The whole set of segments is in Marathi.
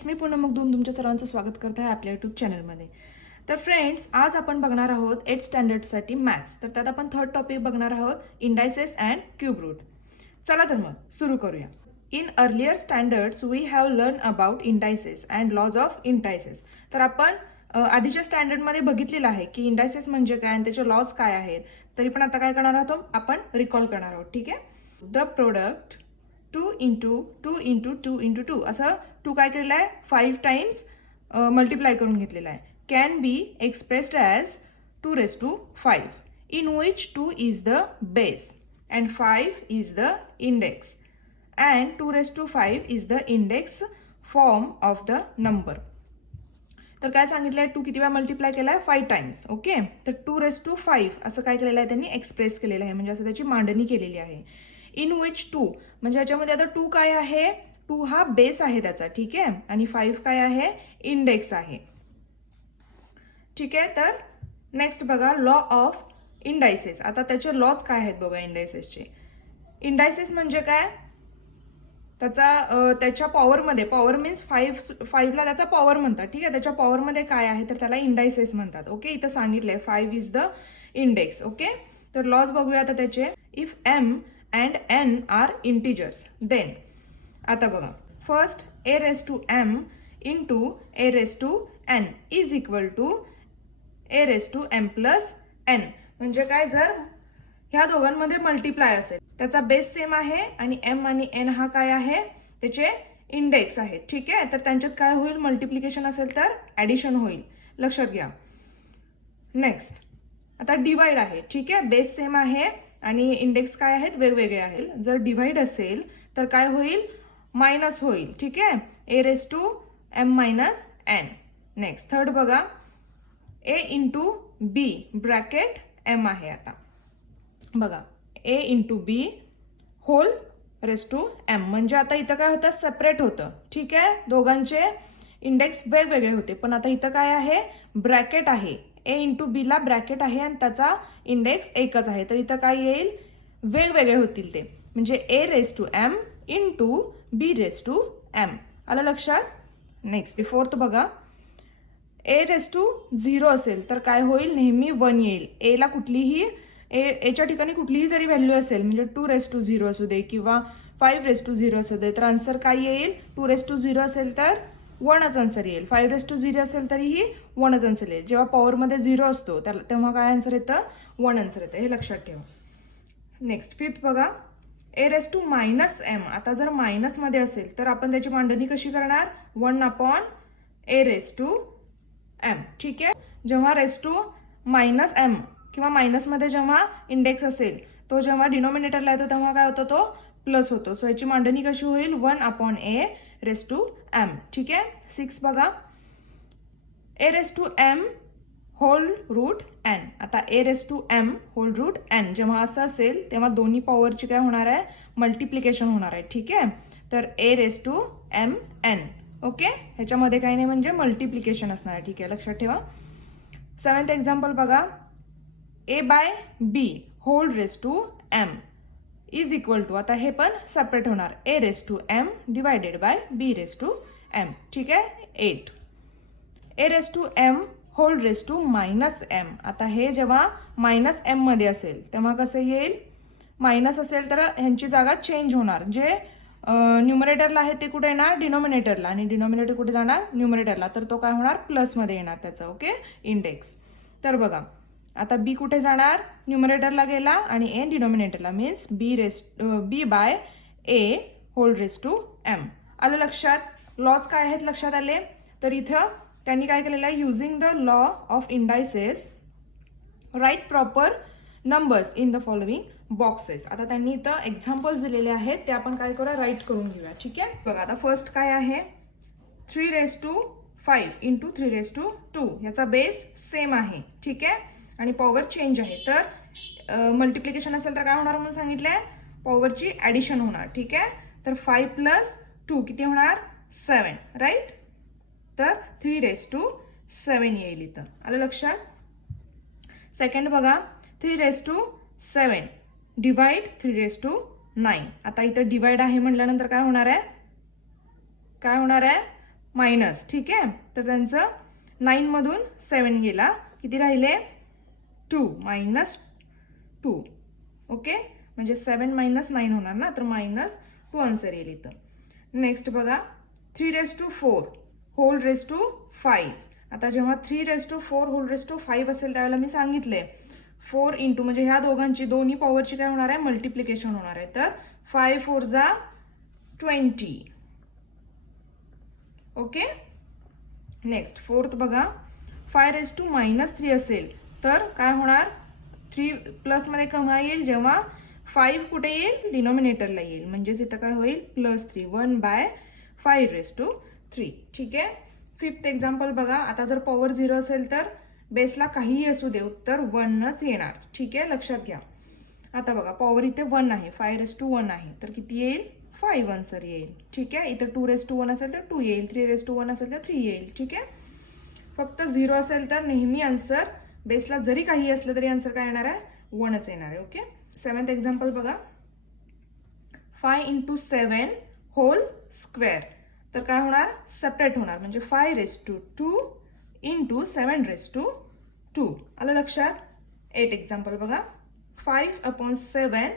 फ्रेंड्स, मी पुन्हा मगदूम तुमच्या सर्वांचं स्वागत करत आहे आपल्या यूट्यूब चॅनलमध्ये. तर फ्रेंड्स, आज आपण बघणार आहोत 8th स्टँडर्डसाठी मॅथ्स. तर त्यात आपण थर्ड टॉपिक बघणार आहोत, इंडायसेस अँड क्यूब रूट. चला तर मग सुरू करूया. In earlier standards we have learn about indices and laws of indices. तर आपण आधीच्या स्टँडर्डमध्ये बघितलेलं आहे की इंडायसेस म्हणजे काय आणि त्याचे लॉज काय आहेत. तरी पण आता काय करणार आहोत, आपण रिकॉल करणार आहोत. ठीक आहे. The product 2 into 2 into 2 into 2 असं 2 काय केलेलं आहे, 5 टाइम्स मल्टिप्लाय करून घेतलेला आहे. Can be expressed as 2⁵ in which 2 is the base and 5 is the index and 2⁵ is the index form of the number. तर काय सांगितलं आहे, 2 किती वेळा मल्टिप्लाय केला आहे, 5 टाइम्स. ओके. तर 2⁵ असं काय केलेलं आहे त्यांनी, एक्सप्रेस केलेलं आहे, म्हणजे असं त्याची मांडणी केलेली आहे. इन विच 2 म्हणजे याच्यामध्ये आता 2 काय आहे, 2 हा बेस आहे त्याचा. ठीक आहे. आणि 5 काय आहे, इंडेक्स आहे. ठीक आहे. तर नेक्स्ट बघा, लॉ ऑफ इंडायसेस. आता त्याचे लॉज काय आहेत बघा इंडायसेसचे. इंडायसेस म्हणजे काय, त्याच्या पॉवरमध्ये, पॉवर मीन्स 5ला त्याचा पॉवर म्हणतात. ठीक आहे. त्याच्या पॉवरमध्ये काय आहे तर त्याला इंडायसेस म्हणतात. ओके. इथं सांगितलंय 5 इज द इंडेक्स. ओके. तर लॉज बघूया आता त्याचे. If M and N are integers then, आता बघा, first a⁻m into a⁻n is equal to a⁻m plus n. म्हणजे काय, जर ह्या दोघांमध्ये मल्टिप्लाय असेल, त्याचा बेस सेम आहे आणि m आणि n हा काय आहे, त्याचे इंडेक्स आहेत. ठीक आहे. तर त्यांच्यात काय होईल, मल्टिप्लिकेशन असेल तर ऍडिशन होईल, लक्षात घ्या. नेक्स्ट, आता डिवाइड आहे. ठीक आहे. बेस सेम आहे आणि इंडेक्स काय आहेत, वेगवेगळे आहेत. जर डिवाइड असेल तर काय होईल, मायनस होईल. ठीक आहे. a⁻m-n. नेक्स्ट, थर्ड बघा, a into b bracket m आहे. आता बघा, a into b whole raise to m. म्हणजे आता इथं काय होतं, सेपरेट होतं. ठीक आहे. दोघांचे इंडेक्स वेगवेगळे होते, पण आता इथं काय आहे, ब्रॅकेट आहे. a इंटू b ला ब्रॅकेट आहे आणि त्याचा इंडेक्स एकच आहे. तर इथं काय येईल, वेगवेगळे होतील ते. म्हणजे a⁻m इंटू b⁻m. आलं लक्षात. नेक्स्ट, फोर्थ बघा, a⁻0 असेल तर काय होईल, नेहमी 1 येईल. a ला कुठलीही, एच्या ठिकाणी कुठलीही जरी व्हॅल्यू असेल, म्हणजे 2⁻0 असू दे किंवा 5⁻0 असू दे, तर आन्सर काय येईल, 2⁻0 असेल तर 1च आन्सर येईल. 5⁻0 असेल तरीही 1च आन्सर येईल. जेव्हा पॉवरमध्ये 0 असतो तेव्हा काय आन्सर येतं, 1 आन्सर येतं. हे लक्षात ठेवा. नेक्स्ट, फिफ्थ बघा, a⁻m. आता जर मायनसमध्ये असेल तर आपण त्याची मांडणी कशी करणार, 1/a⁻m. ठीक आहे. जेव्हा m किंवा मायनसमध्ये जेव्हा इंडेक्स असेल, तो जेव्हा डिनोमिनेटरला येतो तेव्हा काय होतो, तो प्लस होतो. सो याची मांडणी कशी होईल, 1/a⁻m. ठीक आहे. 6 बघा, a⁻m होल रूट n. आता a⁻m होल रूट n जेव्हा असं असेल तेव्हा दोन्ही पॉवरची काय होणार आहे, मल्टिप्लिकेशन होणार आहे. ठीक आहे. तर a⁻mn. ओके. ह्याच्यामध्ये काही नाही, म्हणजे मल्टिप्लिकेशन असणार आहे. ठीक आहे, लक्षात ठेवा. 7th एक्झाम्पल बघा, a/b whole raise to m is equal to, आता हे पण सेपरेट होणार, a⁻m डिवायडेड बाय b⁻m. ठीक आहे. 8 a⁻m hole raise to -m. आता हे जेव्हा -m मध्ये असेल तेव्हा कसं येईल, मायनस असेल तर ह्यांची जागा चेंज होणार. जे न्यूमरेटरला आहे ते कुठे येणार, डिनोमिनेटरला, आणि डिनोमिनेटर कुठे जाणार, न्यूमरेटरला. तर तो काय होणार, प्लसमध्ये येणार त्याचं. Okay, index. तर बघा, आता b कुठे जाणार, न्यूमरेटरला गेला, आणि a डिनोमिनेटरला, means b/a whole raise to m. आलं लक्षात. लॉज काय आहेत लक्षात आले. तर इथं त्यांनी काय केलेलं आहे, using the law of indices write proper numbers in the following boxes. आता त्यांनी इथं एक्झाम्पल्स दिलेले आहेत, ते आपण काय करूया, राईट करून घेऊया. ठीक आहे. बघा, आता फर्स्ट काय आहे, 3⁵ इंटू 3⁵2. याचा बेस सेम आहे. ठीक आहे. आणि पॉवर चेंज आहे. तर मल्टिप्लिकेशन असेल तर काय होणार म्हणून सांगितलंय, पॉवरची ऍडिशन होणार. ठीक आहे. तर 5 + 2 किती होणार, 7. राईट. तर 3⁻7 येईल इथं. आलं लक्षात. सेकंड बघा, 3⁻7 डिवाइड 3⁻9. आता इथं डिवाइड आहे म्हटल्यानंतर काय होणार आहे, मायनस, ठीक आहे. तर त्यांचं 9 मधून 7 गेला, किती राहिले 2 मायनस 2. ओके, म्हणजे 7 मायनस 9 होणार ना, तर -2 आन्सर येईल इथं. नेक्स्ट बघा 3⁴ होल रेस टू 5. आता जेव्हा 3⁴ होल रेस टू 5 असेल त्यावेळेला मी सांगितले 4 इंटू म्हणजे ह्या दोघांची दोन्ही पॉवरची काय होणार आहे, मल्टिप्लिकेशन होणार आहे. तर 5 4 जा 20. ओके. नेक्स्ट फोर्थ बघा 5⁻³ असेल तर काय होणार, 3 प्लसमध्ये केव्हा येईल, जेव्हा 5 कुठे येईल, डिनॉमिनेटरला येईल. म्हणजेच इथं काय होईल +3 1/5⁻³ ठीक आहे. फिफ्थ एक्झाम्पल बघा. आता जर पॉवर 0 असेल तर बेसला काहीही असू दे उत्तर 1च येणार. ठीक आहे, लक्षात घ्या. आता बघा पॉवर इथे 1 आहे, 5⁻1 आहे, तर किती येईल 5 आन्सर येईल. ठीक आहे. इथं 2⁻1 असेल तर 2 येईल, 3⁻1 असेल तर 3 येईल. ठीक आहे. फक्त 0 असेल तर नेहमी आन्सर बेसला जरी काही असलं तरी आन्सर काय येणार आहे, 1च येणार आहे. ओके. सेवन्थ एक्झाम्पल बघा 5 × 7 होल स्क्वेअर. तर काय होणार, सेपरेट होणार, म्हणजे 5⁻² × 7⁻². आलं लक्षात. 8 एक्झाम्पल बघा 5/7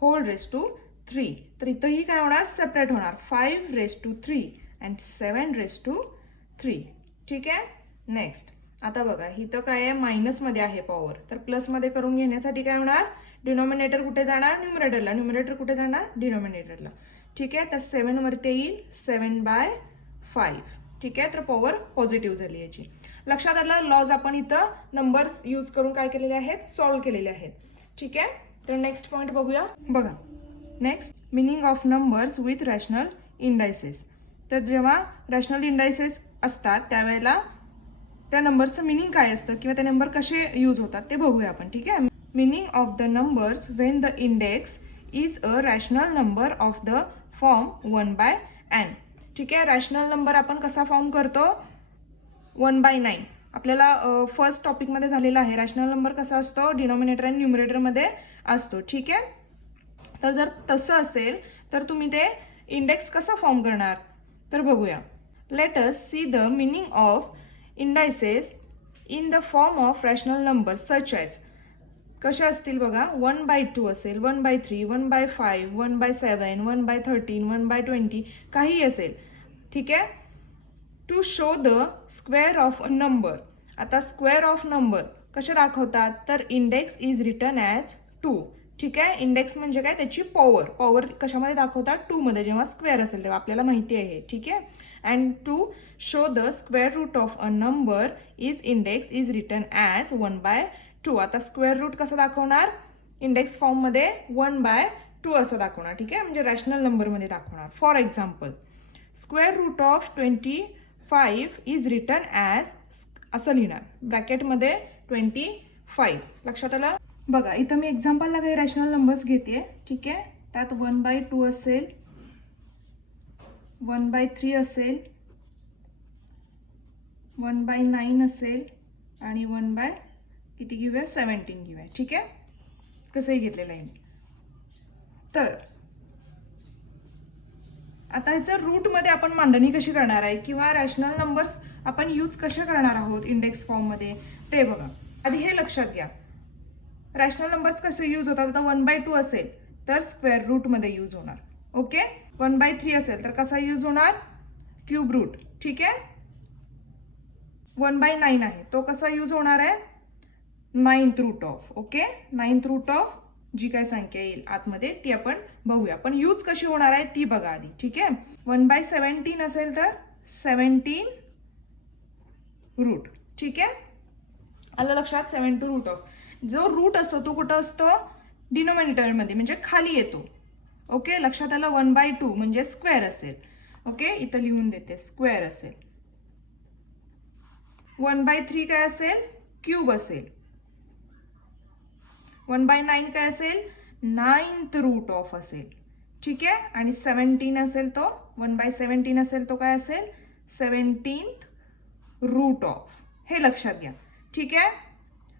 होल रेस टू 3. तर इथंही काय होणार, सेपरेट होणार, 5⁻³ and 7⁻3. ठीक आहे. नेक्स्ट आता बघा इथं काय आहे, मायनसमध्ये आहे पॉवर, तर प्लसमध्ये करून घेण्यासाठी काय होणार, डिनॉमिनेटर कुठे जाणार, न्यूमरेटरला, न्यूमरेटर कुठे जाणार, डिनॉमिनेटरला. ठीक आहे. तर 7 वरती येईल 7/5. ठीक आहे. तर पॉवर पॉझिटिव्ह झाली याची. लक्षात आलं. लॉज आपण इथं नंबर्स यूज करून काय केलेले आहेत, सॉल्व्ह केलेले आहेत. ठीक आहे. तर नेक्स्ट पॉईंट बघूया. बघा next meaning of numbers with rational indices. तर जेव्हा रॅशनल इंडायसेस असतात त्यावेळेला त्या नंबरचं मिनिंग काय असतं किंवा ते नंबर कसे यूज होतात ते बघूया आपण. ठीक आहे. Meaning of the numbers when the index is a rational number of the form 1/n. ठीक आहे. रॅशनल नंबर आपण कसा फॉर्म करतो, 1/9. आपल्याला फर्स्ट टॉपिकमध्ये झालेला आहे. रॅशनल नंबर कसा असतो, डिनॉमिनेटर आणि न्यूमरेटरमध्ये असतो. ठीक आहे. तर जर तसं असेल तर तुम्ही ते इंडेक्स कसं फॉर्म करणार तर बघूया. Let us see the meaning of indices in the form of rational number such as. कशा असतील बघा, 1/2 असेल, 1/3, 1/5, 1/7, 1/13, 1/20, काही असेल. ठीक आहे. To show the square of a number. आता स्क्वेअर ऑफ नंबर कसे दाखवतात, तर इंडेक्स इज रिटन ॲज 2. ठीक आहे. इंडेक्स म्हणजे काय, त्याची पॉवर. पॉवर कशामध्ये दाखवतात, 2 मध्ये. जेव्हा स्क्वेअर असेल तेव्हा आपल्याला माहिती आहे. ठीक आहे. And to show the square root of a number is index is written as 1/2. आता स्क्वेअर रूट कसं दाखवणार, इंडेक्स फॉर्ममध्ये 1/2 असं दाखवणार. ठीक आहे. म्हणजे रॅशनल नंबरमध्ये दाखवणार. For example square root of 25 is written as असं लिहिणार, ब्रॅकेटमध्ये 25. लक्षात आलं. बघा इथं मी एक्झाम्पलला काही रॅशनल नंबर्स घेते. ठीक आहे. त्यात 1/2 असेल, 1/3 असेल, 1/9 असेल आणि 1/किती घेऊया, 17 घेऊया. ठीक आहे. कसंही घेतलेलं आहे. तर आता ह्याचं रूटमध्ये आपण मांडणी कशी करणार आहे किंवा रॅशनल नंबर्स आपण यूज कशा करणार आहोत इंडेक्स फॉर्ममध्ये ते बघा. आधी हे लक्षात घ्या, रॅशनल नंबर्स कसे यूज होतात. आता 1/2 असेल तर स्क्वेअर रूटमध्ये यूज होणार. ओके. 1/3 असेल तर कसा यूज होणार, क्यूब रूट. ठीक आहे. 1/9 आहे तो कसा यूज होणार आहे, 9th root of. Okay. 9th root of जी काय संख्या येईल आतमध्ये ती आपण बघूया. पण यूज कशी होणार आहे ती बघा आधी. ठीक आहे. 1/17 असेल तर 17 रूट. ठीक आहे. आलं लक्षात. 17 रूट ऑफ. जो रूट असतो तो कुठं असतो, डिनॉमिनेटरमध्ये, म्हणजे खाली येतो. ओके. लक्षात आलं. 1/2 म्हणजे स्क्वेअर असेल. ओके. इथं लिहून देते, स्क्वेअर असेल. 1/3 काय असेल, क्यूब असेल. 1/9 काय असेल, 9th रूट ऑफ असेल. ठीक आहे. आणि 17 असेल तो 1/17 असेल तो काय असेल, 17th रूट ऑफ. हे लक्षात घ्या. ठीक आहे.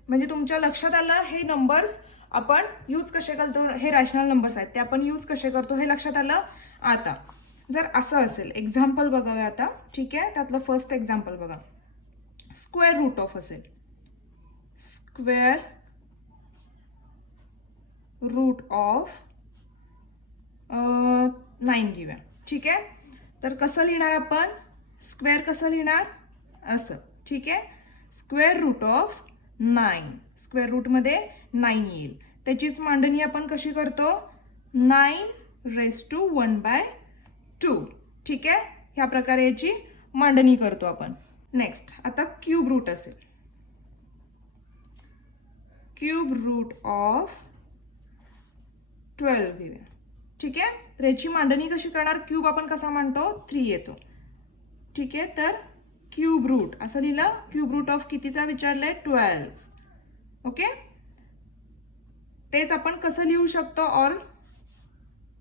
म्हणजे तुमच्या लक्षात आलं हे नंबर्स आपण यूज कसे करतो, हे रॅशनल नंबर्स आहेत ते आपण यूज कसे करतो हे लक्षात आलं. आता जर असं असेल, एक्झाम्पल बघूया आता, ठीक आहे. त्यातलं फर्स्ट एक्झाम्पल बघा. स्क्वेअर रूट ऑफ असेल, स्क्वेअर रूट ऑफ 9 घेऊया, ठीक आहे. तर कसं लिहिणार आपण, स्क्वेअर कसं लिहिणार, असं, ठीक आहे. स्क्वेअर रूट ऑफ 9, स्क्वेअर रूटमध्ये 9 येईल. त्याचीच मांडणी आपण कशी करतो, 9⁻², ठीक आहे. ह्या प्रकारे याची मांडणी करतो आपण. नेक्स्ट आता क्यूब रूट असेल, क्यूब रूट ऑफ 12 घेऊया, ठीक आहे. तर याची मांडणी कशी करणार, क्यूब आपण कसा मांडतो, 3 येतो, ठीक आहे. तर क्यूब रूट असं लिहिलं, क्यूब रूट ऑफ कितीचा विचारलंय, 12, ओके. तेच आपण कसं लिहू शकतो, और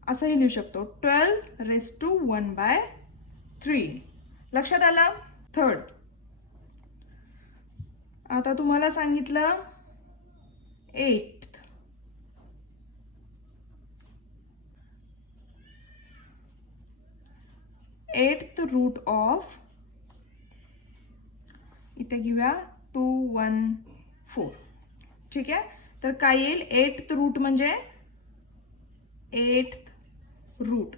असंही लिहू शकतो, 12⁻⁴. लक्षात आलं. थर्ड, आता तुम्हाला सांगितलं 8th रूट ऑफ, इथे घेऊया 214, ठीक आहे. तर काय येईल, 8th रूट म्हणजे 8th रूट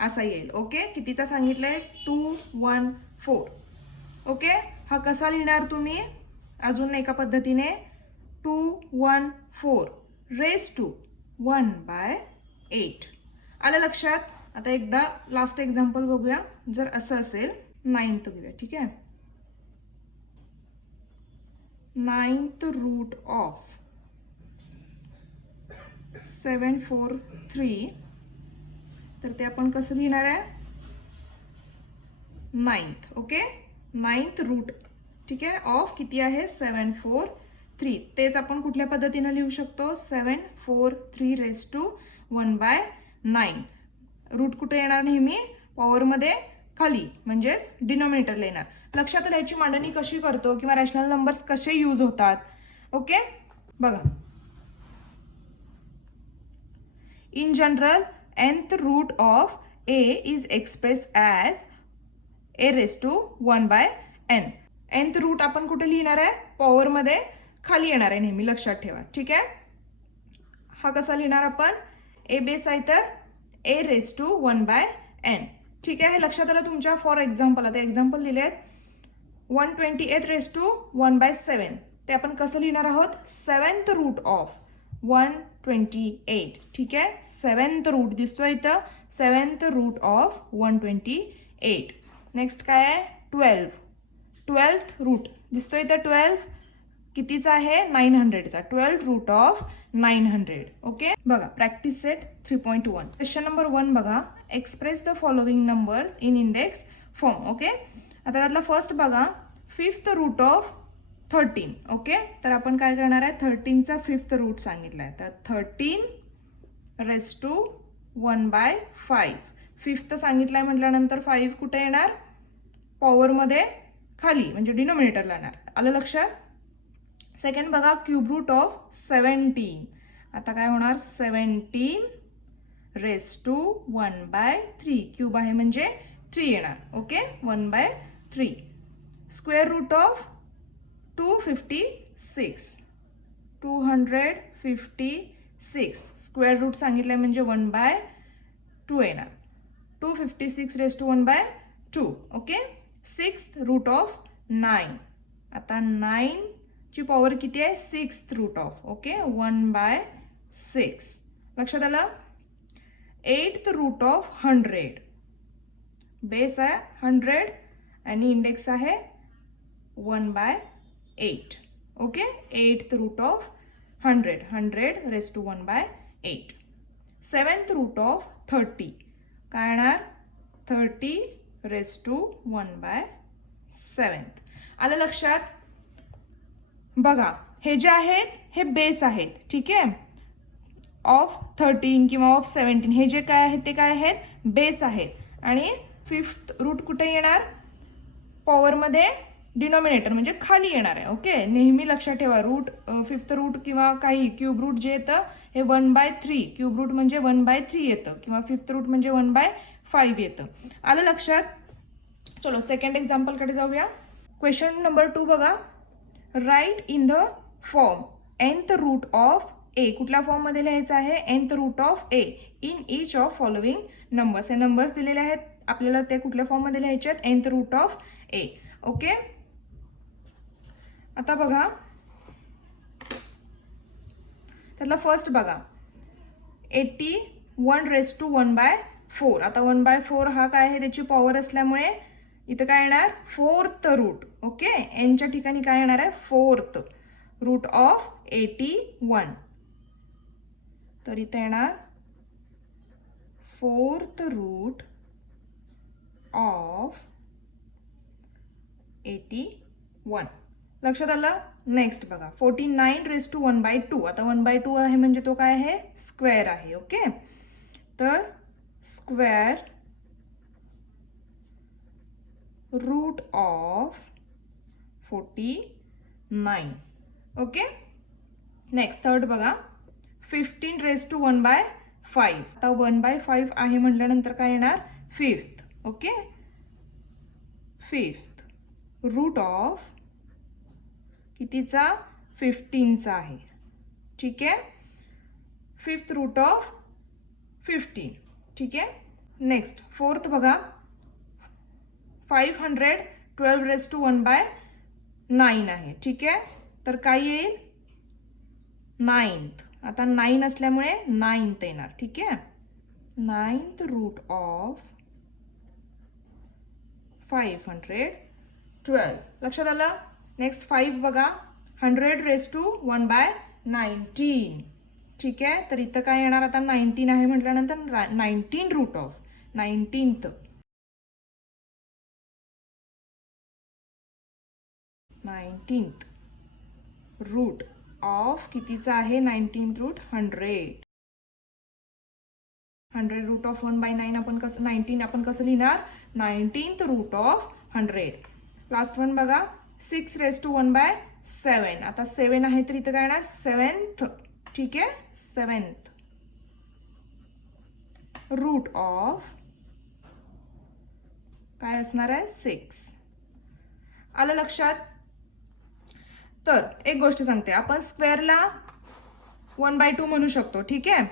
असा येईल, ओके. कितीचा सांगितलंय, 214, ओके. हा कसा लिहिणार तुम्ही, अजून एका पद्धतीने, 214⁻⁴. आलं लक्षात. आता एकदा लास्ट एक्झाम्पल बघूया. जर असं असेल, 9th घेऊया, ठीक आहे. 9th रूट ऑफ 743, तर ते आपण कसं लिहिणार आहे, 9th, ओके. 9th रूट, ठीक आहे, ऑफ किती आहे, 743. तेच आपण कुठल्या पद्धतीने लिहू शकतो, 743⁻⁴. रूट कुठे येणार, नेहमी पॉवरमध्ये खाली, म्हणजेच डिनॉमिनेटरला येणार. लक्षात आलं याची मांडणी कशी करतो किंवा रॅशनल नंबर्स कसे यूज होतात, ओके. बघा, in general nth root of a is expressed as a⁻⁴. nth root आपण कुठे लिहिणार आहे, पॉवर मध्ये खाली येणार आहे, नेहमी लक्षात ठेवा, ठीक आहे. हा कसा लिहिणार आपण, a बेस आहे तर a⁻⁴, ठीक आहे. हे लक्षात आलं तुमच्या. फॉर एक्झाम्पल, आता एक्झाम्पल दिले आहेत, 128⁻⁷, ते आपण कसं लिहिणार आहोत, 7th रूट ऑफ 128, ठीक आहे. 7th रूट दिसतोय इथं, 7th रूट ऑफ 128. नेक्स्ट काय आहे, 12th रूट दिसतोय इथं, 12 कितीचा आहे, 900चा, 12th रूट ऑफ 900, ओके. बघा, प्रॅक्टिस सेट 3.1. क्वेश्चन नंबर 1 बघा, express the following numbers in index form, okay. आता त्यातला फर्स्ट बघा, 5th रूट ऑफ 13, ओके. तर आपण काय करणार आहे, 13चा 5th रूट सांगितलाय, तर 13⁻⁵. 5th सांगितलंय म्हटल्यानंतर 5 कुठे येणार, पॉवरमध्ये खाली, म्हणजे डिनॉमिनेटरला येणार. आलं लक्षात. सेकंड बघा, क्यूब रूट ऑफ 17. आता काय होणार, 17⁻⁴. क्यूब आहे म्हणजे 3 येणार, okay, 1/3. Square root of 256, 256. Square root सांगितलंय म्हणजे 1/2 येणार, 256⁻⁴, ओके. 6th route of 9. आता 9 ची पॉवर किती आहे, 6th रूट ऑफ, ओके, 1/6. लक्षात आलं. 8th root of 100. बेस आहे 100 आणि इंडेक्स आहे 1/8, okay. 8th root of 100, 100⁻⁴. 7th root of 30, काय येणार, 30⁻⁴. आलं लक्षात. बघा, हे जे आहेत हे बेस आहेत, ठीक आहे, ऑफ 13 किंवा ऑफ 17. हे जे काय आहेत ते काय आहेत, बेस आहेत. आणि 5th रूट कुठे येणार, पॉवरमध्ये डिनॉमिनेटर म्हणजे खाली येणार आहे, ओके. नेहमी लक्षात ठेवा, रूट 5th रूट किंवा काही क्यूब रूट जे येतं हे 1/3, क्यूब रूट म्हणजे 1/3 येतं, किंवा 5th रूट म्हणजे 1/4 5 येतं. आलं लक्षात? चलो सेकंड एक्झाम्पलकडे जाऊया. क्वेश्चन नंबर 2 बघा. Right in the form nth root of a. कुठल्या फॉर्ममध्ये लिहायचं आहे? nth root of a in each of following numbers. हे नंबर्स दिलेले आहेत आपल्याला, ते कुठल्या फॉर्ममध्ये लिहायचे आहेत? nth root of a. Okay, आता बघा त्यातला फर्स्ट बघा 81 आता 1/4 हा काय आहे? त्याची पॉवर असल्यामुळे इथं काय येणार? 4th route. ओके, एनच्या ठिकाणी काय येणार आहे? 4th route of 81. तर इथं येणार 4th रूट ऑफ 81. लक्षात आलं? नेक्स्ट बघा 49 आता 1/2 आहे म्हणजे तो काय आहे? स्क्वेअर आहे. ओके, तर square root of 49. Okay, next third बघा 15 आता 1/5 आहे म्हटल्यानंतर काय येणार? 5th. Okay, 5th route of कितीचा? 15चा आहे. ठीक आहे, 5th रूट ऑफ 15. ठीक आहे, नेक्स्ट फोर्थ बघा 512 आहे. ठीक आहे, तर काय येईल? 9th. आता 9 असल्यामुळे 9th येणार. ठीक आहे, 9th रूट ऑफ 512. लक्षात आलं? नेक्स्ट 5 बघा 100 ठीक आहे, तर इथं काय येणार? आता 19 आहे म्हटल्यानंतर 19 route of 19th route of कितीचा आहे? 19th रूट 100 रूट ऑफ 1/9 आपण कसं 19 आपण कसं लिहिणार? 19th route of 100. Last one बघा 6 आता 7 आहे तर इथं काय येणार? 7th. ठीक आहे, 7th रूट ऑफ काय असणार आहे? 6. आलं लक्षात? तर एक गोष्ट सांगते, आपण स्क्वेअरला 1/2 म्हणू शकतो. ठीक आहे,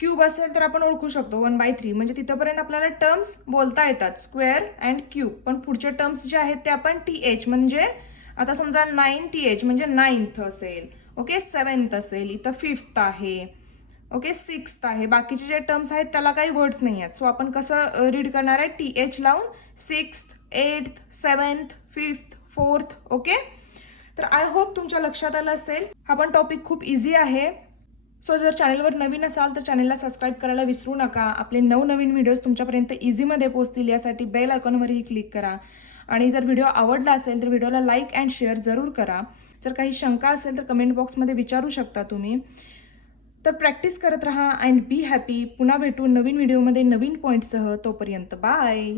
क्यूब असेल तर आपण ओळखू शकतो 1/3. म्हणजे तिथपर्यंत आपल्याला टर्म्स बोलता येतात, स्क्वेअर अँड क्यूब. पण पुढचे टर्म्स जे आहेत ते आपण TH म्हणजे आता समजा 9TH म्हणजे 9th असेल. ओके, 7th असेल, इथं 5th आहे. ओके, 6th आहे. बाकीचे जे टर्म्स आहेत त्याला काही वर्ड्स नाही आहेत. सो आपण कसं रीड करणार आहे? TH लावून 6th, 8th, 7th, 5th, 4th. Okay, तर आय होप तुमच्या लक्षात आलं असेल. हा पण टॉपिक खूप इझी आहे. सो जर चॅनलवर नवीन असाल तर चॅनलला सबस्क्राईब करायला विसरू नका. आपले नवनवीन व्हिडिओज तुमच्यापर्यंत इझीमध्ये पोहोचतील यासाठी बेल आयकॉनवरही क्लिक करा. आणि जर व्हिडिओ आवडला असेल तर व्हिडिओला लाईक अँड शेअर जरूर करा. जर काही शंका असेल तर कमेंट बॉक्समध्ये विचारू शकता तुम्ही. तर प्रॅक्टिस करत राहा अँड बी हॅपी. पुन्हा भेटू नवीन व्हिडिओमध्ये नवीन पॉईंटसह. तोपर्यंत बाय.